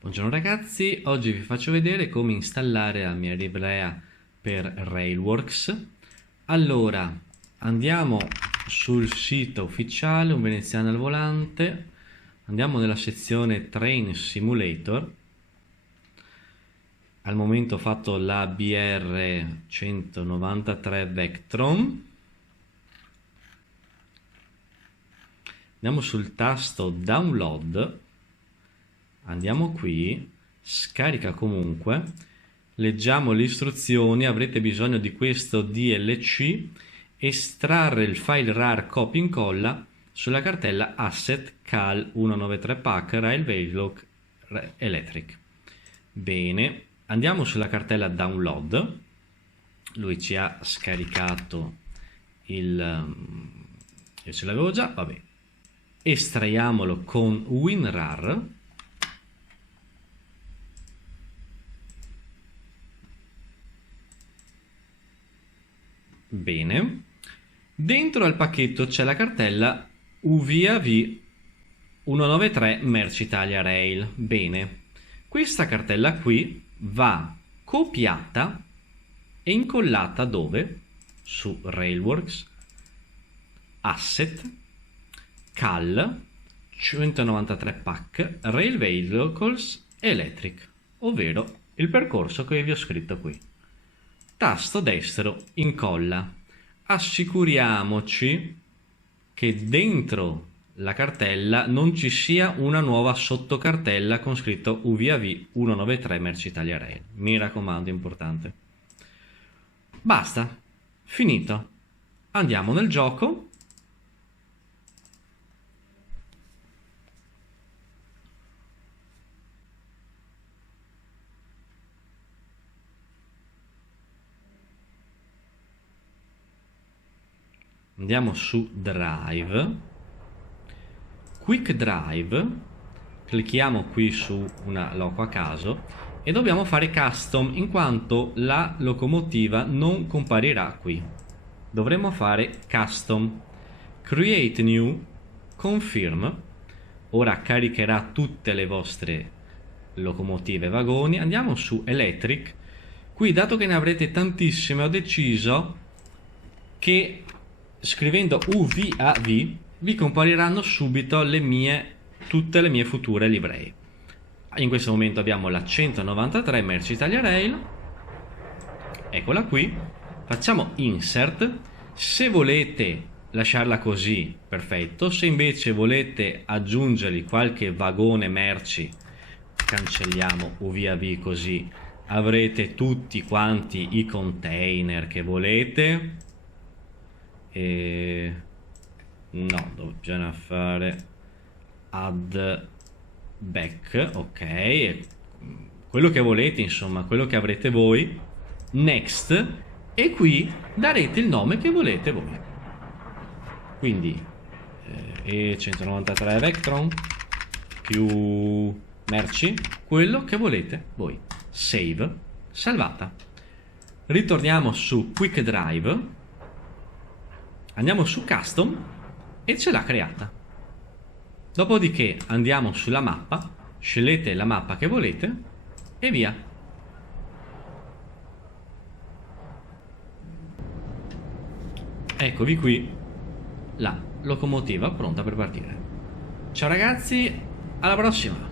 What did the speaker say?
Buongiorno ragazzi, oggi vi faccio vedere come installare la mia livrea per Railworks. Allora, andiamo sul sito ufficiale, un veneziano al volante, andiamo nella sezione Train Simulator. Al momento ho fatto la BR 193 Vectron. Andiamo sul tasto Download. Andiamo qui, scarica comunque, leggiamo le istruzioni, avrete bisogno di questo DLC, estrarre il file RAR copia e incolla sulla cartella Asset Cal 193 Pack Rail Vehicle Electric. Bene, andiamo sulla cartella Download, lui ci ha scaricato io ce l'avevo già, vabbè, estraiamolo con WinRAR. Bene, dentro al pacchetto c'è la cartella UVAV 193 Merci Italia Rail. Bene, questa cartella qui va copiata e incollata dove? Su Railworks, Asset, Cal 193 Pack Rail Vehicles Electric, ovvero il percorso che vi ho scritto qui. Tasto destro incolla. Assicuriamoci che dentro la cartella non ci sia una nuova sottocartella con scritto UVAV 193 Merci Italia Rail. Mi raccomando, importante. Basta, finito. Andiamo nel gioco. Andiamo su Drive, Quick Drive, clicchiamo qui su una loco a caso e dobbiamo fare custom in quanto la locomotiva non comparirà qui. Dovremo fare custom, create new, confirm. Ora caricherà tutte le vostre locomotive e vagoni. Andiamo su Electric. Qui, dato che ne avrete tantissime, ho deciso che scrivendo UVAV vi compariranno subito tutte le mie future livree. In questo momento abbiamo la 193 Merci Italia Rail, eccola qui. Facciamo insert. Se volete lasciarla così, perfetto. Se invece volete aggiungergli qualche vagone merci, cancelliamo UVAV, così avrete tutti quanti i container che volete. No, bisogna fare add back, ok, quello che volete, insomma, quello che avrete voi. Next, e qui darete il nome che volete voi, quindi E193 Vectron più merci, quello che volete voi. Save, salvata. Ritorniamo su Quick Drive, andiamo su Custom e ce l'ha creata. Dopodiché andiamo sulla mappa, scegliete la mappa che volete e via. Eccovi qui la locomotiva pronta per partire. Ciao ragazzi, alla prossima!